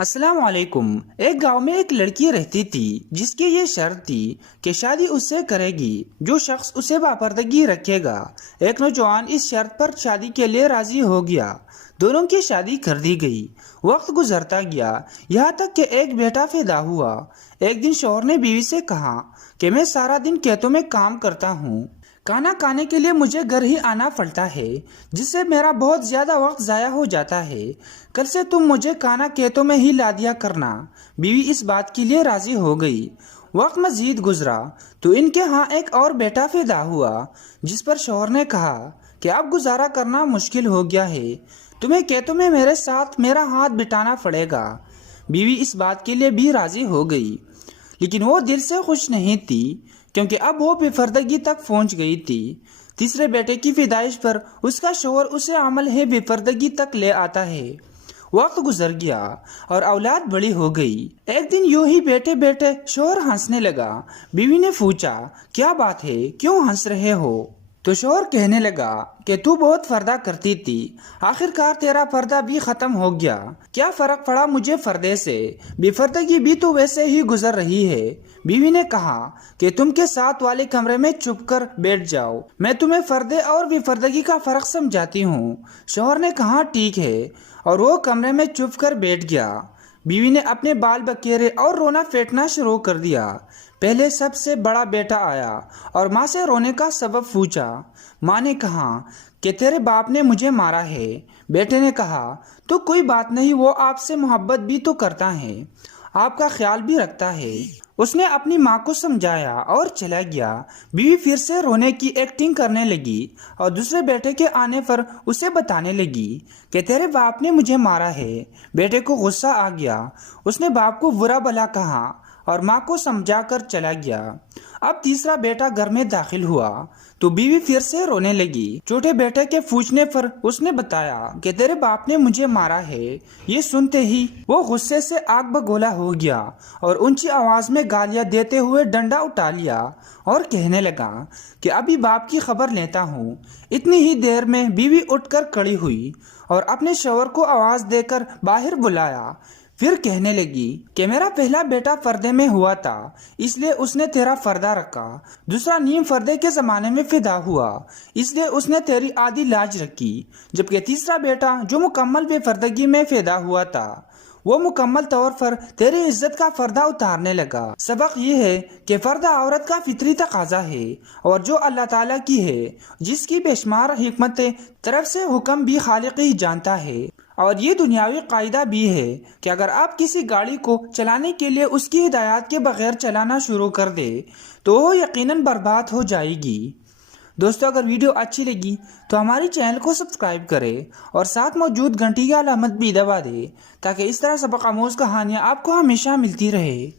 السلام علیکم۔ ایک گاؤں میں ایک لڑکی رہتی تھی جس کی یہ شرط تھی کہ شادی اس سے کرے گی جو شخص اسے باپردگی رکھے گا۔ ایک نوجوان اس شرط پر شادی کے لیے راضی ہو گیا۔ دونوں کی شادی کر دی گئی۔ وقت گزرتا گیا یہاں تک کہ ایک بیٹا پیدا ہوا۔ ایک دن شوہر نے بیوی سے کہا کہ میں سارا دن کھیتوں میں کام کرتا ہوں، کھانا کھانے کے لیے مجھے گھر ہی آنا پڑتا ہے جس سے میرا بہت زیادہ وقت ضائع ہو جاتا ہے۔ کل سے تم مجھے کھانا کھیتوں میں ہی لا دیا کرنا۔ بیوی اس بات کے لیے راضی ہو گئی۔ وقت مزید گزرا تو ان کے ہاں ایک اور بیٹا پیدا ہوا جس پر شوہر نے کہا کہ اب گزارا کرنا مشکل ہو گیا ہے، تمہیں کھیتوں میں میرے ساتھ میرا ہاتھ بٹانا پڑے گا۔ بیوی اس بات کے لیے بھی راضی ہو گئی، لیکن وہ دل سے خوش نہیں تھی کیونکہ اب وہ بے پردگی تک پہنچ گئی تھی۔ تیسرے بیٹے کی پیدائش پر اس کا شوہر اسے عمل ہے بے پردگی تک لے آتا ہے۔ وقت گزر گیا اور اولاد بڑی ہو گئی۔ ایک دن یوں ہی بیٹھے بیٹھے شوہر ہنسنے لگا۔ بیوی نے پوچھا، کیا بات ہے، کیوں ہنس رہے ہو؟ تو شوہر کہنے لگا کہ تو بہت پردہ کرتی تھی، آخر کار تیرا پردہ بھی ختم ہو گیا، کیا فرق پڑا مجھے پردے سے، بے پردگی بھی تو ویسے ہی گزر رہی ہے۔ بیوی نے کہا کہ تم کے ساتھ والے کمرے میں چھپ کر بیٹھ جاؤ، میں تمہیں پردے اور بے پردگی کا فرق سمجھاتی ہوں۔ شوہر نے کہا ٹھیک ہے، اور وہ کمرے میں چھپ کر بیٹھ گیا۔ بیوی نے اپنے بال بکیرے اور رونا پھیٹنا شروع کر دیا۔ پہلے سب سے بڑا بیٹا آیا اور ماں سے رونے کا سبب پوچھا۔ ماں نے کہا کہ تیرے باپ نے مجھے مارا ہے۔ بیٹے نے کہا تو کوئی بات نہیں، وہ آپ سے محبت بھی تو کرتا ہے، آپ کا خیال بھی رکھتا ہے۔ اس نے اپنی ماں کو سمجھایا اور چلا گیا۔ بیوی پھر سے رونے کی ایکٹنگ کرنے لگی اور دوسرے بیٹے کے آنے پر اسے بتانے لگی کہ تیرے باپ نے مجھے مارا ہے۔ بیٹے کو غصہ آ گیا، اس نے باپ کو برا بھلا کہا اور ماں کو سمجھا کر چلا گیا۔ اب تیسرا بیٹا گھر میں داخل ہوا تو بیوی پھر سے رونے لگی۔ چھوٹے بیٹے کے پوچھنے پر اس نے بتایا کہ تیرے باپ نے مجھے مارا ہے۔ یہ سنتے ہی وہ غصے سے آگ بگولا ہو گیا اور اونچی آواز میں گالیاں دیتے ہوئے ڈنڈا اٹھا لیا اور کہنے لگا کہ ابھی باپ کی خبر لیتا ہوں۔ اتنی ہی دیر میں بیوی اٹھ کر کھڑی ہوئی اور اپنے شوہر کو آواز دے کر باہر بلایا۔ پھر کہنے لگی کہ میرا پہلا بیٹا پردے میں ہوا تھا، اس لیے اس نے تیرا پردہ رکھا۔ دوسرا نیم پردے کے زمانے میں پیدا ہوا، اس لیے اس نے تیری آدھی لاج رکھی، جبکہ تیسرا بیٹا جو مکمل بے پردگی میں پیدا ہوا تھا وہ مکمل طور پر تیری عزت کا پردہ اتارنے لگا۔ سبق یہ ہے کہ پردہ عورت کا فطری تقاضا ہے اور جو اللہ تعالیٰ کی ہے، جس کی بے شمار حکمت طرف سے حکم بھی خالق ہی جانتا ہے۔ اور یہ دنیاوی قاعدہ بھی ہے کہ اگر آپ کسی گاڑی کو چلانے کے لیے اس کی ہدایات کے بغیر چلانا شروع کر دے تو وہ یقیناً برباد ہو جائے گی۔ دوستو، اگر ویڈیو اچھی لگی تو ہماری چینل کو سبسکرائب کرے اور ساتھ موجود گھنٹی کی علامت بھی دبا دے تاکہ اس طرح سبق آموز کہانیاں آپ کو ہمیشہ ملتی رہے۔